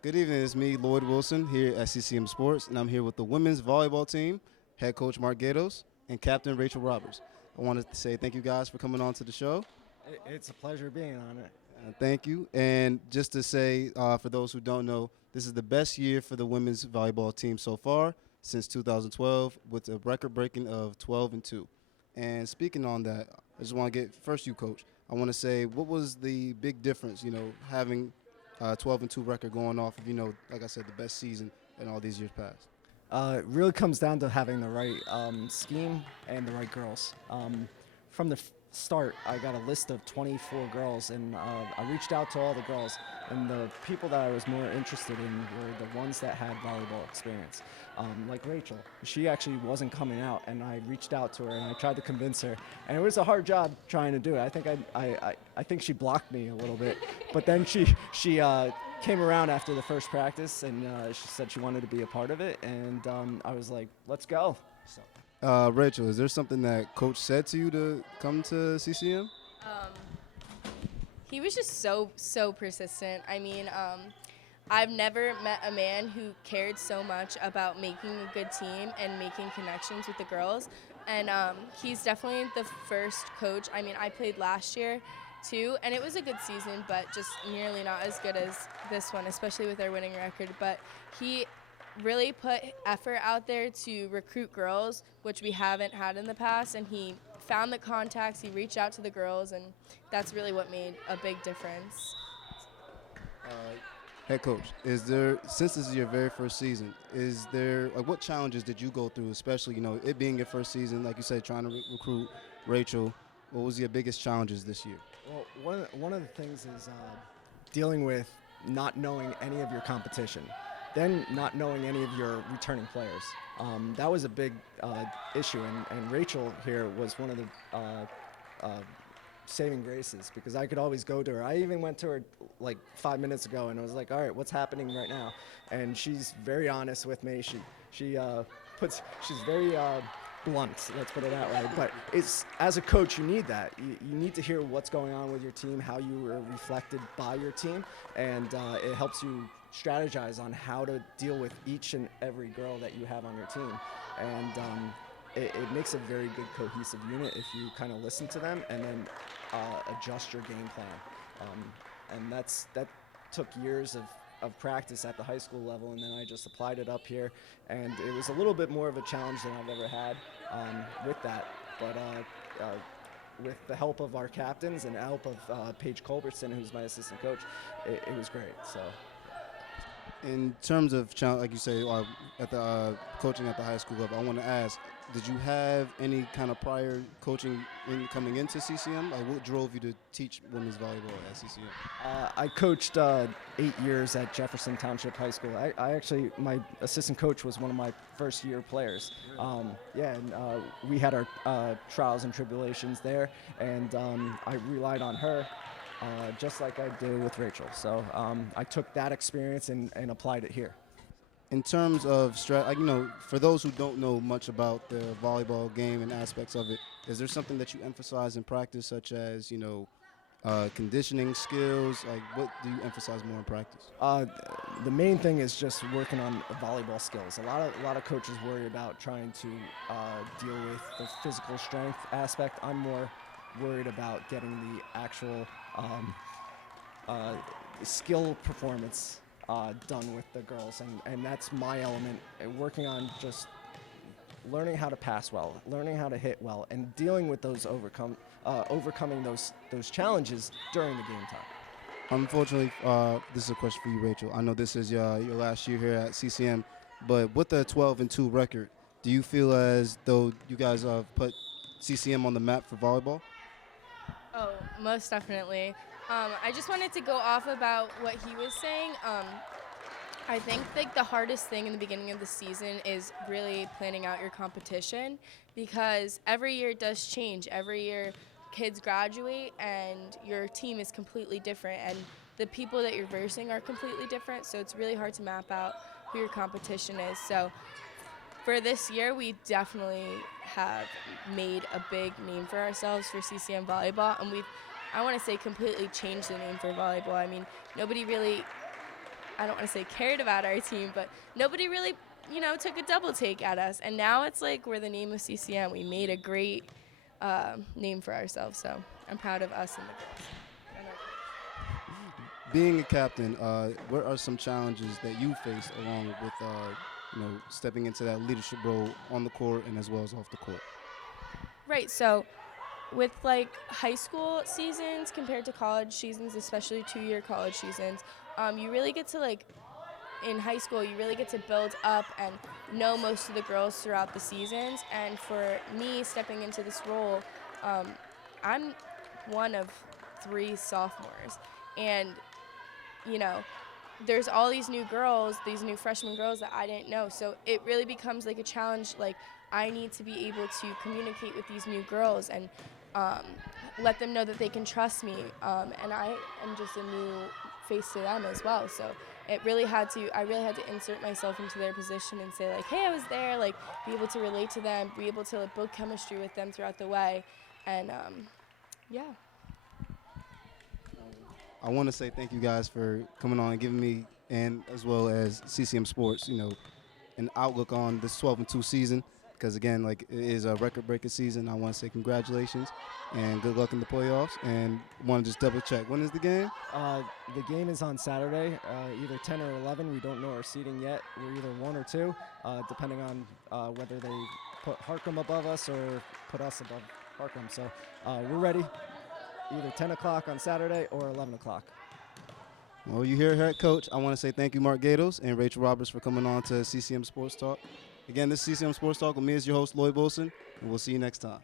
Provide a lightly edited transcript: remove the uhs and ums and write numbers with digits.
Good evening. It's me, Lloyd Wilson, here at CCM Sports, and I'm here with the women's volleyball team, head coach Mark Gatos, and captain Rachel Roberts. I wanted to say thank you guys for coming on to the show. It's a pleasure being on it. Thank you. And just to say, for those who don't know, this is the best year for the women's volleyball team so far since 2012, with a record-breaking of 12 and 2. And speaking on that, I just want to get first you, coach. I want to say, what was the big difference, having 12 and 2 record going off of, like I said, the best season in all these years past? It really comes down to having the right scheme and the right girls. From the start, I got a list of 24 girls, and I reached out to all the girls. And the people that I was more interested in were the ones that had volleyball experience. Like Rachel, she actually wasn't coming out, and I reached out to her and I tried to convince her. And it was a hard job trying to do it. I think she blocked me a little bit, but then she came around after the first practice, and she said she wanted to be a part of it, and I was like, let's go. So. Rachel, is there something that coach said to you to come to CCM? He was just so persistent. I mean, I've never met a man who cared so much about making a good team and making connections with the girls. And he's definitely the first coach. I mean, I played last year too, and it was a good season, but just nearly not as good as this one, especially with our winning record. But he really put effort out there to recruit girls, which we haven't had in the past, and he found the contacts, he reached out to the girls, and that's really what made a big difference. Head coach, since this is your very first season, what challenges did you go through, especially, it being your first season, like you said, trying to recruit Rachel? What was your biggest challenges this year? Well, one of the things is dealing with not knowing any of your competition, then not knowing any of your returning players. That was a big issue, and Rachel here was one of the saving graces, because I could always go to her. I even went to her like 5 minutes ago, and I was like, all right, what's happening right now? And she's very honest with me. She's very blunt, let's put it that way. But as a coach, you need that. You need to hear what's going on with your team, how you were reflected by your team, and it helps you strategize on how to deal with each and every girl that you have on your team. And it makes a very good cohesive unit if you kind of listen to them and then adjust your game plan. And that took years of practice at the high school level, and then I just applied it up here, and it was a little bit more of a challenge than I've ever had with that. But with the help of our captains and the help of Paige Culbertson, who's my assistant coach, it was great. So. In terms of challenge, like you say, at the coaching at the high school level, I want to ask, did you have any kind of prior coaching coming into CCM? Like, what drove you to teach women's volleyball at CCM? I coached 8 years at Jefferson Township High School. I actually, my assistant coach was one of my first year players. We had our trials and tribulations there, and I relied on her. Just like I did with Rachel. So I took that experience and applied it here. In terms of for those who don't know much about the volleyball game and aspects of it, is there something that you emphasize in practice, such as conditioning skills? Like, what do you emphasize more in practice? The main thing is just working on volleyball skills. A lot of coaches worry about trying to deal with the physical strength aspect. I'm more worried about getting the actual skill performance done with the girls, and that's my element, working on just learning how to pass well, learning how to hit well, and dealing with those overcoming those challenges during the game time. Unfortunately, this is a question for you, Rachel. I know this is your last year here at CCM, but with the 12 and 2 record, do you feel as though you guys have put CCM on the map for volleyball? Oh, most definitely. I just wanted to go off about what he was saying. I think the hardest thing in the beginning of the season is really planning out your competition, because every year it does change. Every year kids graduate and your team is completely different, and the people that you're versing are completely different, so it's really hard to map out who your competition is. So for this year, we definitely have made a big name for ourselves for CCM Volleyball, and I want to say, completely changed the name for volleyball. I mean, nobody really I don't want to say cared about our team, but nobody really, took a double take at us. And now it's like we're the name of CCM. We made a great name for ourselves. So I'm proud of us and the girls. Being a captain, what are some challenges that you faced along with, stepping into that leadership role on the court and as well as off the court? Right. So with like high school seasons compared to college seasons, especially 2-year college seasons, you really get to in high school, you really get to build up and know most of the girls throughout the seasons. And for me, stepping into this role, I'm one of 3 sophomores. And, you know, there's all these new girls, these new freshman girls that I didn't know. So it really becomes like a challenge. Like, I need to be able to communicate with these new girls and let them know that they can trust me. And I am just a new face to them as well. So I really had to insert myself into their position and say, like, hey, I was there, like, be able to relate to them, be able to build chemistry with them throughout the way. And, yeah. I want to say thank you guys for coming on and giving me, and as well as CCM Sports, an outlook on this 12-2 season. Because again, like, it is a record-breaking season. I want to say congratulations and good luck in the playoffs. And want to just double check, when is the game? The game is on Saturday, either 10 or 11. We don't know our seeding yet. We're either 1 or 2, depending on whether they put Harcum above us or put us above Harcum. So we're ready, either 10 o'clock on Saturday or 11 o'clock. Well, you hear head coach. I want to say thank you, Mark Gatos and Rachel Roberts, for coming on to CCM Sports Talk. Again, this is CCM Sports Talk with me as your host, Lloyd Wilson, and we'll see you next time.